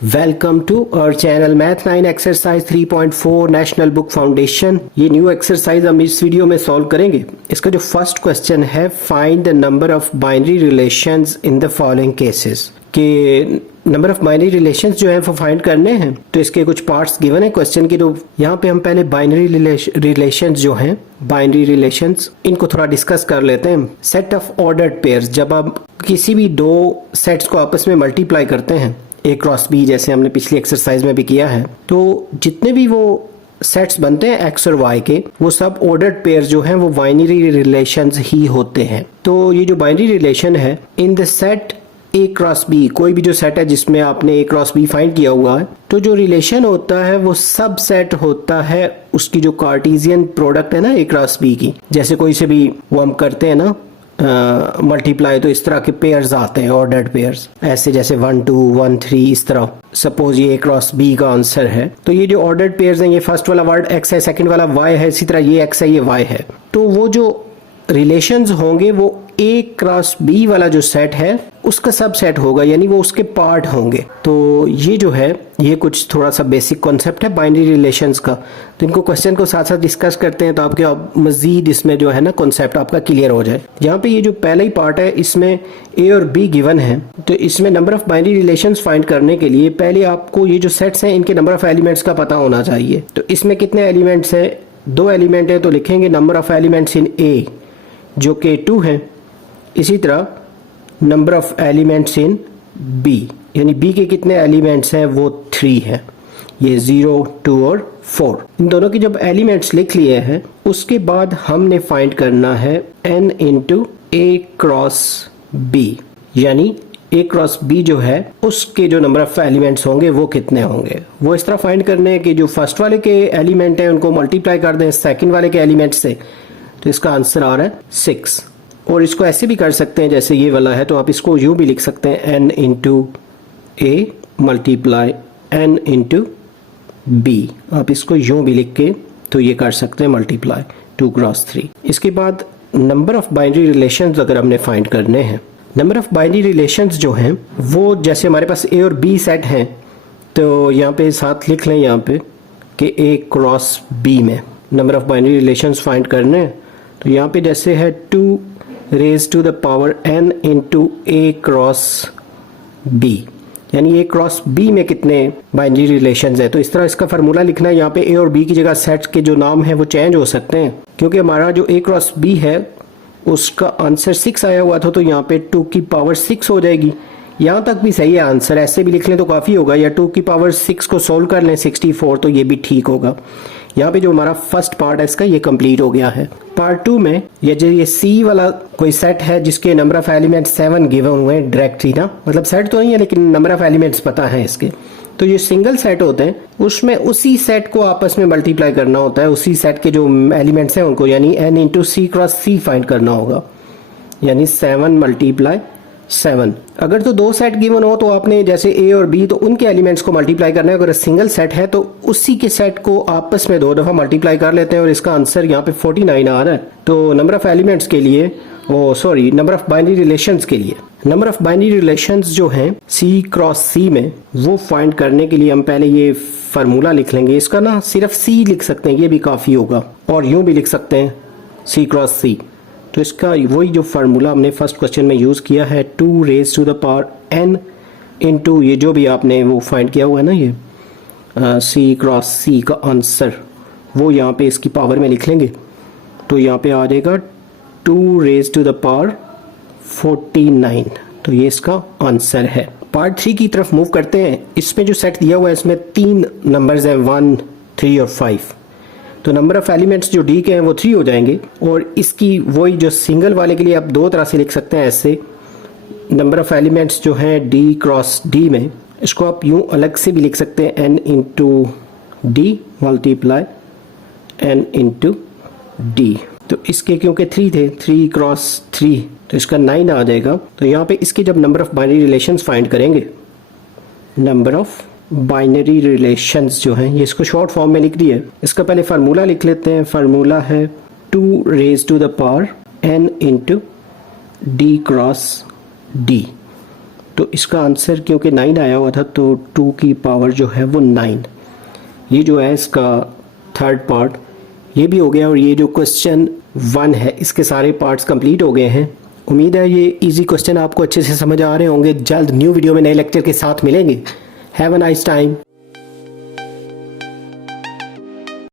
Welcome to our channel math 9 exercise 3.4 national book foundation. ये new exercise हम इस video में सॉल्व करेंगे। इसका जो फर्स्ट क्वेश्चन है, find the number of binary relations in the following cases. के नंबर ऑफ बाइनरी रिलेशंस जो है वो फाइंड करने हैं। तो इसके कुछ पार्ट्स गिवन है क्वेश्चन के। तो यहाँ पे हम पहले बाइनरी रिलेशंस जो हैं, बाइनरी रिलेशंस, इनको थोड़ा डिस्कस कर लेते हैं। सेट ऑफ ऑर्डर्ड पेयर्स, जब आप किसी भी दो सेट्स को आपस में मल्टीप्लाई करते हैं ए क्रॉस बी, जैसे हमने पिछली एक्सरसाइज में भी किया है, तो जितने भी वो सेट्स बनते हैं एक्स और वाई के, वो सब ऑर्डर्ड पेयर जो हैं वो बाइनरी रिलेशंस ही होते हैं। तो ये जो बाइनरी रिलेशन है, in the set A cross B, कोई भी जो सेट है जिसमें आपने ए क्रॉस बी फाइंड किया हुआ है, तो जो रिलेशन होता है वो सब सेट होता है उसकी जो कार्टेशियन प्रोडक्ट है ना ए क्रॉस बी की। जैसे कोई से भी वो हम करते हैं ना मल्टीप्लाई, तो इस तरह के पेयर्स आते हैं, ऑर्डर्ड पेयर्स, ऐसे जैसे 1 2 1 3, इस तरह। सपोज ये A क्रॉस B का आंसर है, तो ये जो ऑर्डर्ड पेयर्स हैं, ये फर्स्ट वाला वर्ड x है, सेकंड वाला y है, इसी तरह ये x है, ये y है। तो वो जो रिलेशंस होंगे वो A क्रॉस B वाला जो सेट है उसका सब सेट होगा, यानी वो उसके पार्ट होंगे। तो ये जो है, ये कुछ थोड़ा सा बेसिक कॉन्सेप्ट है बाइनरी रिलेशंस का। तो इनको क्वेश्चन को साथ साथ डिस्कस करते हैं, तो आपके मजीद इसमें जो है ना कॉन्सेप्ट आपका क्लियर हो जाए। यहाँ पे ये जो पहला ही पार्ट है, इसमें A और B गिवन है। तो इसमें number of binary relations find करने के लिए पहले आपको ये जो सेट्स हैं इनके नंबर ऑफ एलिमेंट्स का पता होना चाहिए। तो इसमें कितने एलिमेंट्स हैं? 2 एलिमेंट है, तो लिखेंगे number of elements in A जो कि 2 है। इसी तरह number of elements in B, यानी B के कितने एलिमेंट्स हैं वो 3 है। ये 0 2 और 4, इन दोनों की जब एलिमेंट्स लिख लिए हैं, उसके बाद हमने फाइंड करना है n into A cross B, यानी A क्रॉस B जो है उसके जो नंबर ऑफ एलिमेंट्स होंगे वो कितने होंगे। वो इस तरह फाइंड करने हैं कि जो फर्स्ट वाले के एलिमेंट हैं उनको मल्टीप्लाई कर दें सेकंड वाले के एलिमेंट से, तो इसका आंसर आ रहा है 6। और इसको ऐसे भी कर सकते हैं, जैसे ये वाला है, तो आप इसको यूँ भी लिख सकते हैं n into A multiply n into B। आप इसको यूँ भी लिख के तो ये कर सकते हैं मल्टीप्लाई 2 क्रॉस 3। इसके बाद नंबर ऑफ बाइनरी रिलेशंस अगर हमने फाइंड करने हैं, नंबर ऑफ बाइनरी रिलेशंस जो हैं वो, जैसे हमारे पास A और B सेट हैं, तो यहाँ पे साथ लिख लें यहाँ पे कि A क्रॉस B में number of binary relations find करने हैं। तो यहाँ पे जैसे है 2 raise to the power n into A cross B, यानी A क्रॉस B में कितने बाइनरी रिलेशंस है। तो इस तरह इसका फार्मूला लिखना है। यहाँ पे A और B की जगह सेट्स के जो नाम है वो चेंज हो सकते हैं, क्योंकि हमारा जो A क्रॉस B है उसका आंसर 6 आया हुआ था, तो यहाँ पे 2 की पावर 6 हो जाएगी। यहाँ तक भी सही है आंसर, ऐसे भी लिख लें तो काफ़ी होगा, या 2 की पावर 6 को सोल्व कर लें 64, तो ये भी ठीक होगा। यहाँ पे जो हमारा फर्स्ट पार्ट है इसका ये कंप्लीट हो गया है। पार्ट 2 में ये C वाला कोई सेट है जिसके नंबर ऑफ एलिमेंट्स 7 गिवन हुए हैं डायरेक्टली ना, मतलब सेट तो नहीं है लेकिन नंबर ऑफ एलिमेंट्स पता है इसके। तो ये सिंगल सेट होते हैं, उसमें उसी सेट को आपस में मल्टीप्लाई करना होता है, उसी सेट के जो एलिमेंट्स हैं उनको, यानी n into C cross C find करना होगा, यानी 7 मल्टीप्लाई 7। अगर तो 2 सेट गिवन हो तो आपने जैसे A और B, तो उनके एलिमेंट्स को मल्टीप्लाई करना है। अगर सिंगल सेट है तो उसी के सेट को आपस में 2 दफ़ा मल्टीप्लाई कर लेते हैं, और इसका आंसर यहाँ पे 49 आ रहा है। तो नंबर ऑफ एलिमेंट्स के लिए, नंबर ऑफ बाइनरी रिलेशंस के लिए, नंबर ऑफ बाइनरी रिलेशंस जो हैं C क्रॉस C में, वो फाइंड करने के लिए हम पहले ये फार्मूला लिख लेंगे। इसका ना सिर्फ C लिख सकते हैं, ये भी काफ़ी होगा, और यूँ भी लिख सकते हैं C क्रॉस C। तो इसका वही जो फार्मूला हमने फर्स्ट क्वेश्चन में यूज़ किया है, 2 raise to the power n into ये जो भी आपने वो फाइंड किया हुआ है ना, ये C क्रॉस C का आंसर, वो यहाँ पे इसकी पावर में लिख लेंगे। तो यहाँ पे आ जाएगा 2 रेज टू द पावर 49, तो ये इसका आंसर है। पार्ट 3 की तरफ मूव करते हैं। इसमें जो सेट दिया हुआ है इसमें 3 नंबर्स हैं, 1 3 और 5। तो नंबर ऑफ एलिमेंट्स जो D के हैं वो 3 हो जाएंगे, और इसकी वही जो सिंगल वाले के लिए आप 2 तरह से लिख सकते हैं ऐसे। नंबर ऑफ एलिमेंट्स जो हैं D क्रॉस D में, इसको आप यूँ अलग से भी लिख सकते हैं, n into D multiply n into D। तो इसके क्योंकि 3 थे, 3 क्रॉस 3, तो इसका 9 आ जाएगा। तो यहाँ पे इसके जब number of binary relations find करेंगे, नंबर ऑफ बाइनरी रिलेशंस जो हैं, ये इसको शॉर्ट फॉर्म में लिख दिया है। इसका पहले फार्मूला लिख लेते हैं। फार्मूला है 2 raise to the power n into D cross D। तो इसका आंसर क्योंकि 9 आया हुआ था तो 2 की पावर जो है वो 9। ये जो है इसका थर्ड पार्ट ये भी हो गया और ये जो क्वेश्चन 1 है इसके सारे पार्ट्स कंप्लीट हो गए हैं। उम्मीद है ये इजी क्वेश्चन आपको अच्छे से समझ आ रहे होंगे। जल्द न्यू वीडियो में नए लेक्चर के साथ मिलेंगे। Have a nice time.